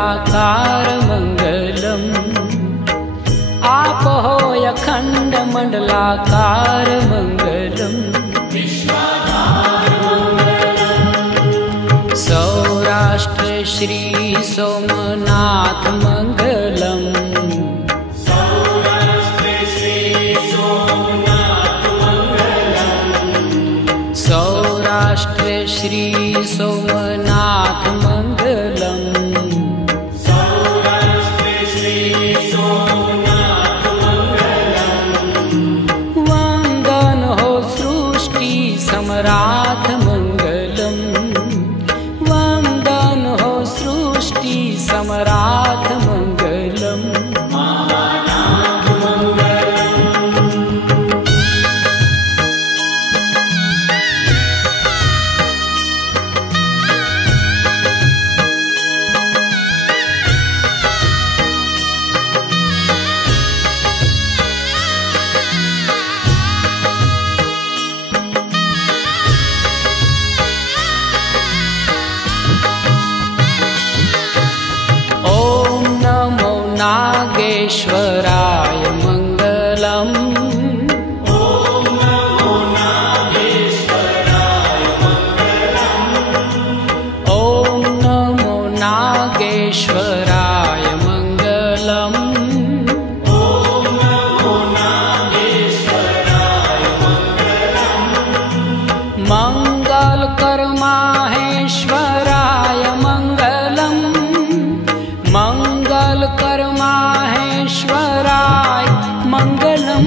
मंडलाकार मंगलम। आप हो अखंड मंडलाकार मंगलम। सौराष्ट्र श्री सोमनाथ मंगलम। सौराष्ट्र श्री सोमनाथ मंगलम। सौराष्ट्र श्री सोमनाथ मंगलम। वंदन हो सृष्टि सम्राट मंगलम। वंदन हो सृष्टि सम्राट मंगलम। नागेश्वराय मंगलम। ओम नमो नागेश्वराय मंगलम। ओम नमो नागेश्वराय मंगलम। ओम नमो नागेश्वराय मंगलम। मंगल कर माहेश्वराय मंगलम। मंगल कर माहेश्वराय मंगलम।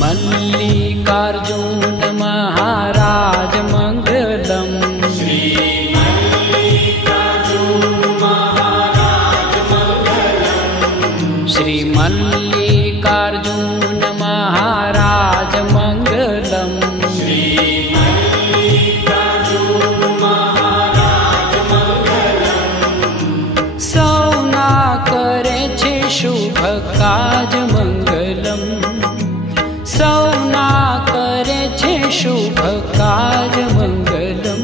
मल्लिकार्जुन महाराज मंगलम। श्री मल्लिकार्जुन महाराज मंगलम। श्री मल्लिकार्जुन महाराज मंगलम। श्री मल्लिकार्जुन महाराज मंगलम। सौना करे छे शुभ काज मंगलम। सौना करे छे शुभ काज मंगलम।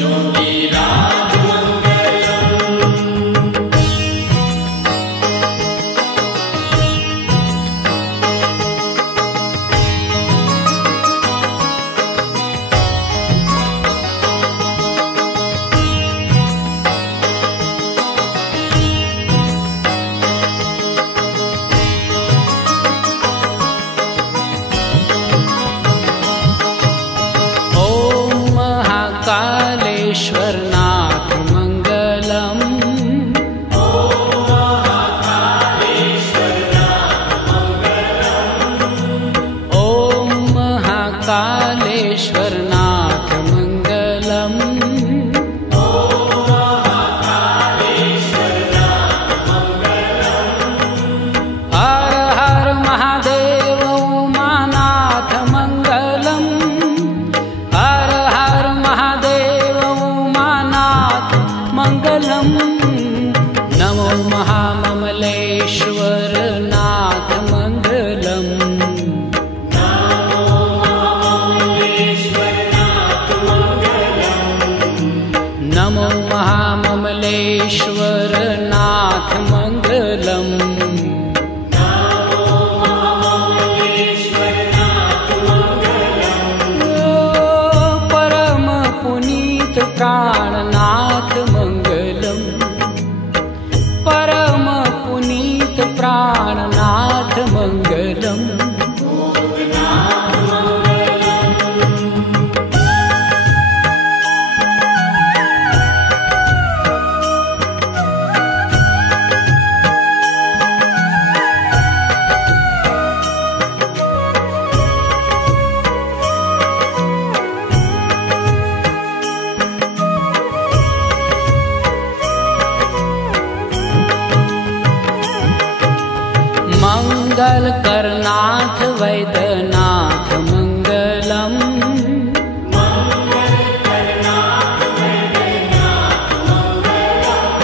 योगीराज मंगलम। कालेश्वरनाथ मंगलम। ओम महाकालेश्वरनाथ मंगलम। ओम महाकालेश्वरनाथ मंगलम। ओम महाकालेश्वरनाथ मंगलम। हर हर महादेव उमानाथ मंगलम। हर हर महादेव उमानाथ मंगलम। नमो महाममलेश्वर नाथ मंगलम। नमो महाममलेश्वर नाथ मंगलम। नमो महाममलेश्वर नाथ मंगलम। प्राणनाथ मंगलम। परम पुनीत प्राणनाथ मंगलम। मंगल करनाथ वैद्यनाथ मंगलम। मंगल करनाथ वैद्यनाथ मंगलम।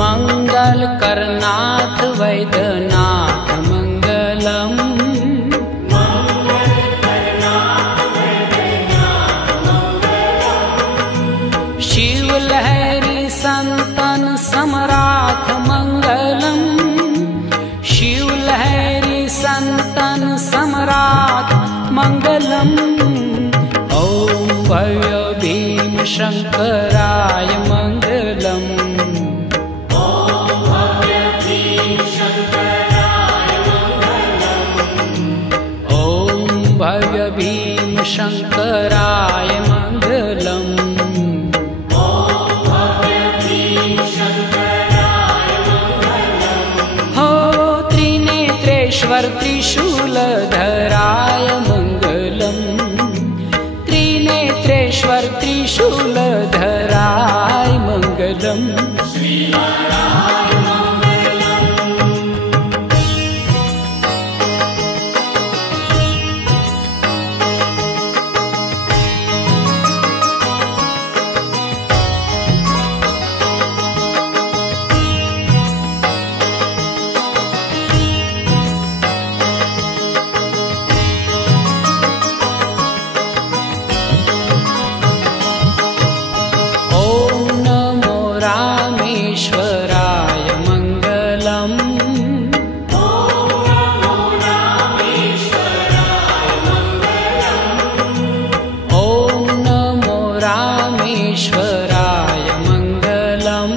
मंगल करनाथ वैद्यनाथ मंगलम। मंगल करनाथ वैद्यनाथ मंगलम। शिव लहरी संतन समराथ मंगलम, शिवलहरी संतन सम्राट मंगलम। ओम भव्य भीम शंकराय मंगलम, ओम भव्य भीम शंकराय मंगलम, ओम भव्य भीम शंकराय मंगलम। त्रिशूलधराय मंगलम, त्रिनेत्रेश्वर त्रिशूलधराय मंगलम। रामेश्वराय मंगलम, ओम नमो रामेश्वराय मंगलम,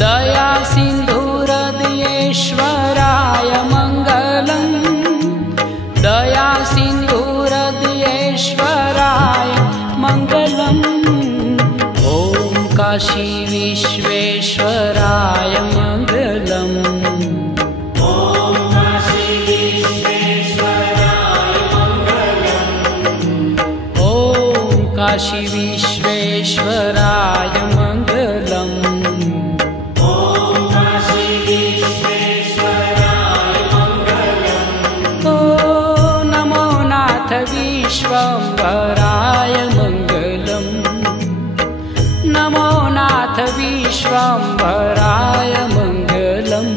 दया सिंधुहृदयेश्वराय मंगलम, दया सिंधुहृदयेश्वराय मंगलम। ओम काशी विश्वेश्वराय मंगलम, ओम काशी विश्वेश्वराय मंगलम, ओम काशी विश्वेश्वराय मंगलम। ओम काशी विश्वेश्वराय मंगलम। ओ नमो नाथ विश्वम्भराय मंगलम, नमो नाथ विश्वम्भराय मंगलम।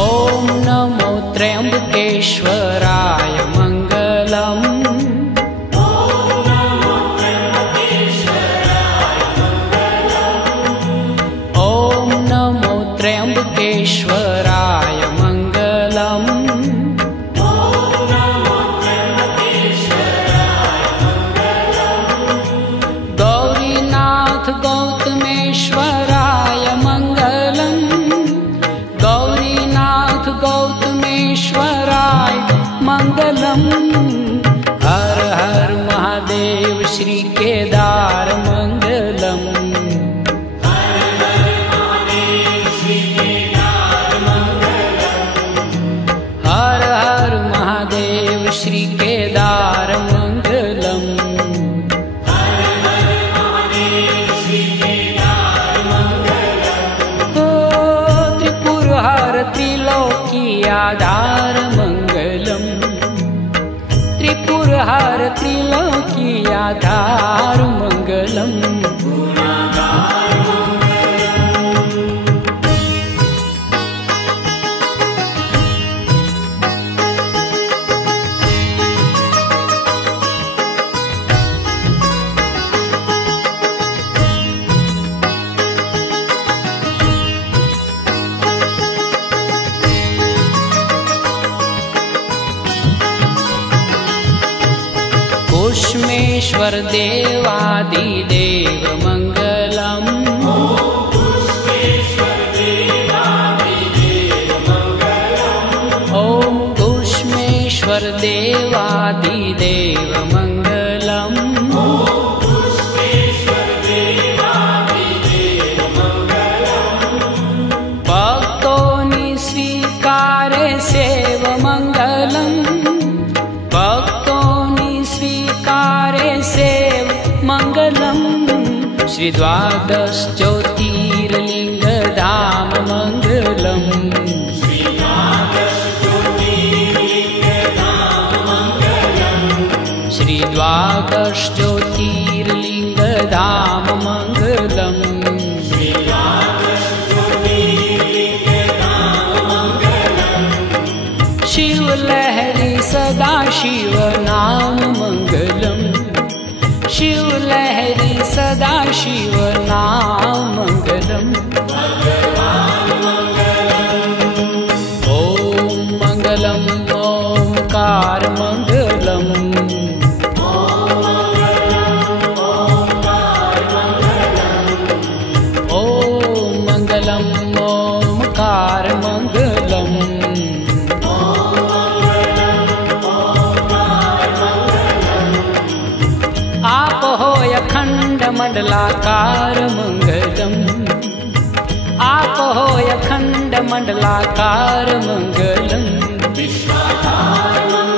ओम नमो त्र्यंबकेश्वराय मंगलम, ओम नमो त्र्यंबकेश्वराय मंगलम, ओम नमो त्र्यंबकेश्वराय मंगलम, ओम नमो त्र्यंबकेश्वराय मंगलम। गौरीनाथ गौतमेश्वराय मंगलम, गौरीनाथ गौतमेश्वराय मंगलम। हर हर महादेव श्री केदार मंगलम, हर हर महादेव श्री केदार मंगलम, हर हर महादेव श्री केदार मंगलम। हर हर महादेव श्री केदार मंगलम। ओ त्रिपुरहर त्रिलोकी आधार मंगलम, त्रिपुरहर त्रिलोकी आधार मंगलम। कुष्मेश्वर देवादिदेव मंगलम, ओम कुष्मेश्वर देवादिदेव मंगलम, भक्तों नि स्वीकारे सेव मंगलम, भक्तों नि स्वीकारे सेव मंगलम। श्री द्वादश ज्योतिर्लिंग धाम मंगलम श्री द्वादश ज्योतिर्लिंग धाम मंगलम शिव लहरी सदा शिव नाम मंगलम शिव लहरी सदा शिव नाम मंगलम ओम मंगलम ओमकार मंगलम ओम मंगलम ओमकार मंगलम आप हो अखंड मंडलाकार मंगलम आप हो अखंड मंडलाकार मंगलम विश्वाधार